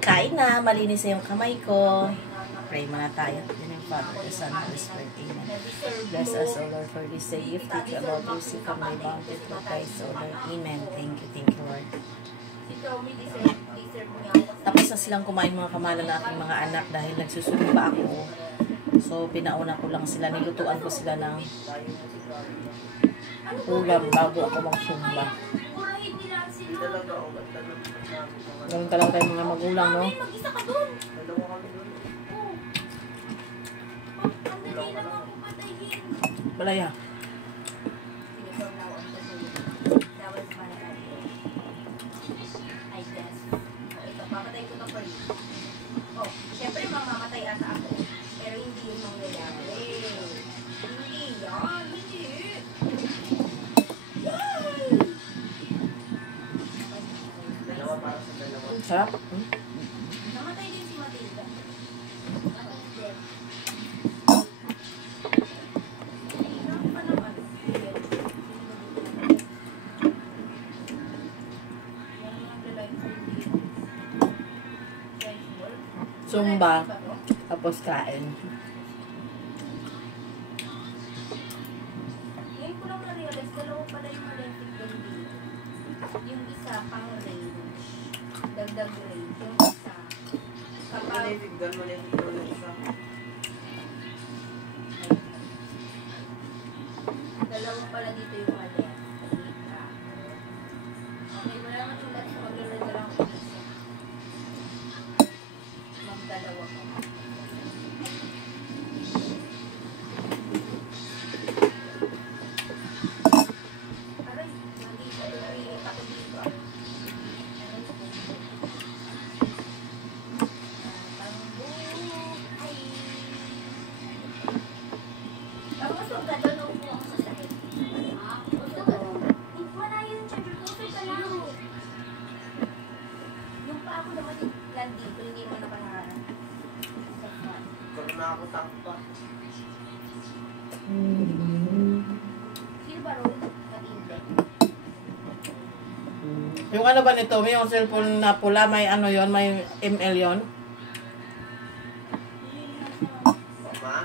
Kain na, malinis na yung kamay ko. Pray muna tayo. In the Father, the Son, and the Spirit. Amen. Bless us, O Lord, for this day. If teach about you, seek from thy bounty through Christ, O Lord. Amen. Thank you, Lord. Tapos na silang kumain mga kamala na aking mga anak dahil nagsusumba ako. So, pinauna ko lang sila. Nilutuan ko sila ng ulam bago ako magsumba. Ganun talaga tayo mga magulang, no? Balaya. Siyempre, mamamatay ata ako. Pero hindi yung mangyayari. Hindi yan. Hindi. Sarap. Namatay din si Matilda. Zumba. Tapos kain. Ngayon ko lang na-realize, dalawa pala yung electric doon dito. Yung isa pang range. Dagdag range. Yung isa. Kapag... Dalawa pala dito yung electric. Okay, wala naman yung lahat. Maglalagay lang ako isa. Magdalawa ko. Aray, nandito. Naririt ako dito. Tapos ang gano'n po ako sa sakit. Wala yun, syempre ko sa lang. Yung pa ako naman nandito, hindi mo napangaran. Kung na ako tangpa. Sino ba roll? Katinde. Yung ano ba nito? May yung cellphone na pula, may ano yon, may ML yon. Ma?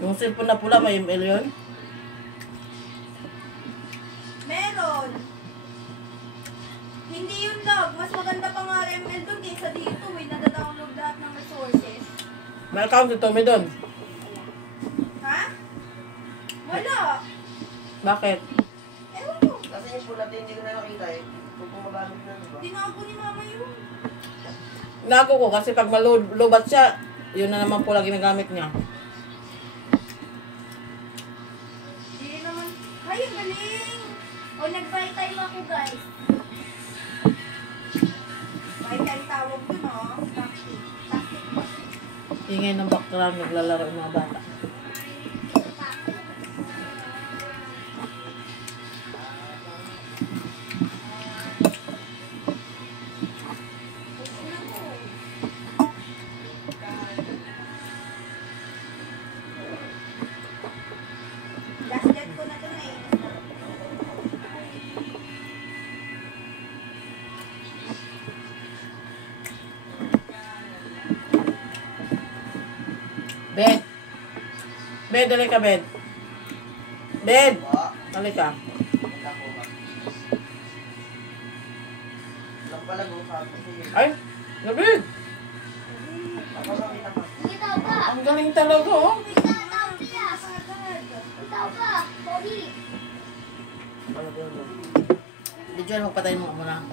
Yung cellphone na pula, may ML yon. Meron! Hindi yun log. Mas maganda pa nga ML doon kaysa dito. May nadadownload lahat ng resources. May account dito, may doon. Ha? Wala! Bakit? Ewan ko. Kasi yung pula hindi ko na nakita eh. Kung gumagamit na diba? Tinago ni mama yun. Nago ko kasi pag malubat siya, yun na naman pula ginagamit niya. Hindi naman. Ay, ang galing! O, nag-buy time ako, guys. Buy time tawag dun, oh. Tactic. Tactic ba? Ingay ng background, naglalaro yung mga bata. Last death ko na to na eh. Bed. Bed, dali ka, bed. Bed! Ba? Dali ka. Wala ko ba? Lang pala go sa akin. Sige. Ay! Nabid! Ako makita pa. Bitaw ka! Ang galing talaga, oh. Bitaw ka! Bitaw ka! Sorry! Video, magpatayin mo muna.